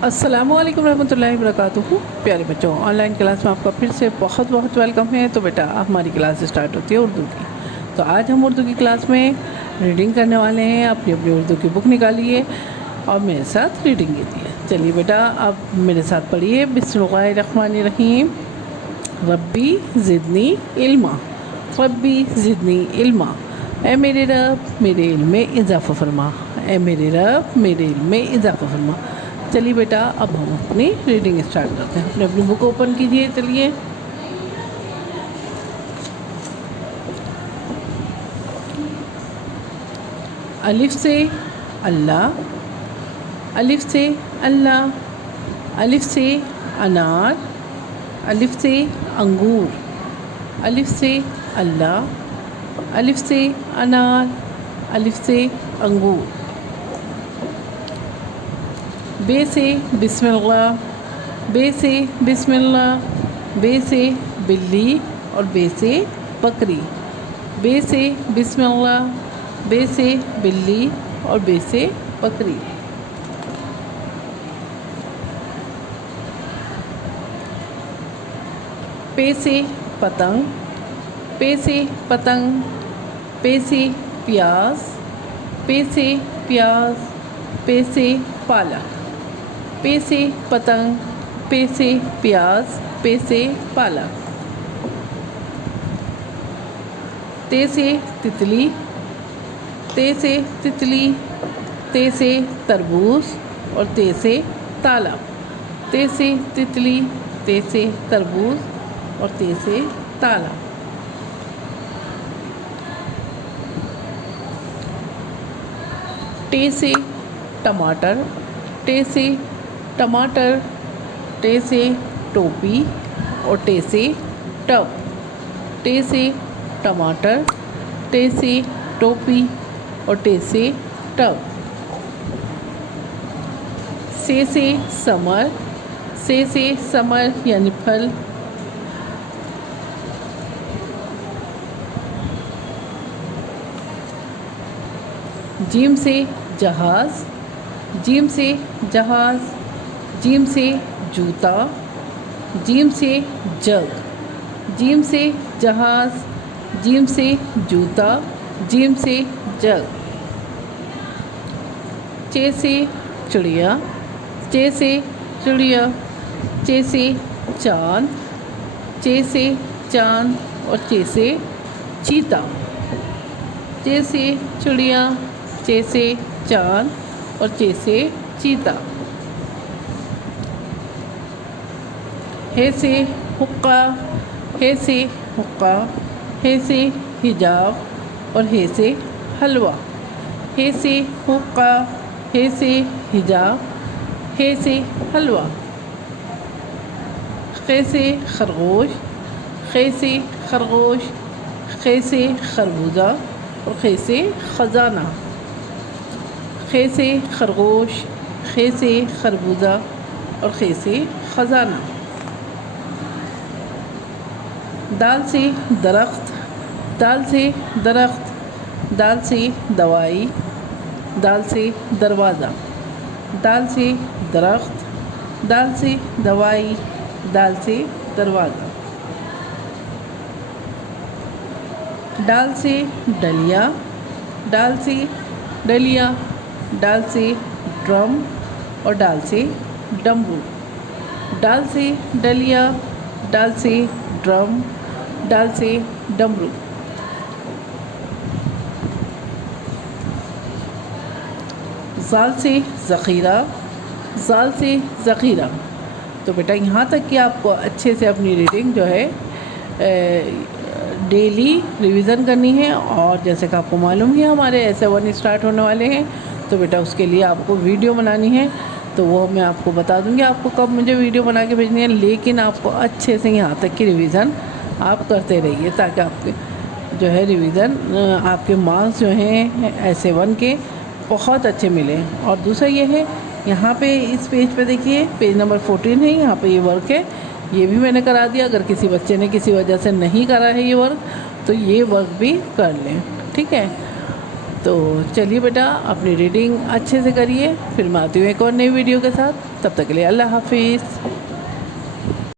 अस्सलामुअलैकुम रहमतुल्लाहि वबरकातुहू। प्यारे बच्चों, ऑनलाइन क्लास में आपका फिर से बहुत बहुत वेलकम है। तो बेटा हमारी क्लास स्टार्ट होती है उर्दू की। तो आज हम उर्दू की क्लास में रीडिंग करने वाले हैं। अपनी अपनी उर्दू की बुक निकालिए और मेरे साथ रीडिंग कीजिए। चलिए बेटा, आप मेरे साथ पढ़िए। बिस्मिल्लाहिर्रहमानिर्रहीम। रब्बी ज़िदनी इल्मा, रब्बी ज़िदनी इल्मा। ए मेरे रब, मेरे इल्म में इजाफ़ा फरमा। ए मेरे रब, मेरे इल्म में इजाफ़ा फरमा। चलिए बेटा, अब हम अपनी रीडिंग स्टार्ट करते हैं। अपनी अपनी बुक ओपन कीजिए। चलिए, अलिफ से अल्लाह, अलिफ से अल्लाह, अलिफ से अनार, अलिफ से अंगूर, अलिफ से अल्लाह, अलिफ से अनार, अलिफ से अंगूर। बे से बिस्मिल्लाह, बे से बिस्मिल्लाह, बे से बिल्ली और बे से बकरी। बे से बिस्मिल्लाह, बे से बिल्ली और बे से बकरी। पे से पतंग, पे से पतंग, पे से प्याज, पे से प्याज, पे से पालक। पे से पतंग, पे से प्याज, पे से पालक। ते से तितली, ते से तितली, ते से तरबूज और ते से तालब। ते से तितली, ते से तरबूज और ते से तालब। टे से टमाटर, टे से टमाटर, टे से टोपी और टे से टब। टे से टमाटर, टे से टोपी और टे से टब। से समर, से समर यानी फल। जीम से जहाज़, जीम से जहाज़, जीम से जूता, जीम से जग, जीम से जहाज़, जीम से जूता, जीम से जग। चे से चिड़िया, चे से चिड़िया, चे से चाँद, चे से चाँद और चे से चीता। चे से चिड़िया, चे से चाँद और चे से चीता। हे से हुक्का, हे से हुक्का, हे से हिजाब और हे से हलवा। हे से हुक्का, हे से हिजाब, हे से हलवा। खे से खरगोश, खे से खरगोश, खे से खरबूजा और खे से ख़ज़ाना। खे से खरगोश, खे से खरबूजा और खे से ख़ज़ाना। दाल से दरख्त, दाल से दरख्त, दाल से दवाई, दाल से दरवाज़ा। दाल से दरख्त, दाल से दवाई, दाल से दरवाज़ा। डाल से डलिया, डाल से डलिया, डाल से ड्रम और डाल से डमरू। डाल से डलिया, डाल से ड्रम, डाल से डमरू। ज़ाल से ज़ख़ीरा, ज़ाल से ज़ख़ीरा। तो बेटा यहाँ तक कि आपको अच्छे से अपनी रीडिंग जो है डेली रिवीज़न करनी है। और जैसे कि आपको मालूम ही हमारे ऐसे स्टार्ट होने वाले हैं, तो बेटा उसके लिए आपको वीडियो बनानी है। तो वो मैं आपको बता दूँगी आपको कब मुझे वीडियो बना के भेजनी है। लेकिन आपको अच्छे से यहाँ तक की रिवीज़न आप करते रहिए, ताकि आपके जो है रिवीज़न आपके मार्क्स जो हैं ऐसे के बहुत अच्छे मिलें। और दूसरा ये है, यहाँ पे इस पेज पे देखिए, पेज नंबर 14 है। यहाँ पे ये वर्क है, ये भी मैंने करा दिया। अगर किसी बच्चे ने किसी वजह से नहीं करा है ये वर्क, तो ये वर्क भी कर लें, ठीक है। तो चलिए बेटा अपनी रीडिंग अच्छे से करिए, फिर मैं आती हूँ एक और नई वीडियो के साथ। तब तक के लिए अल्लाह हाफिज़।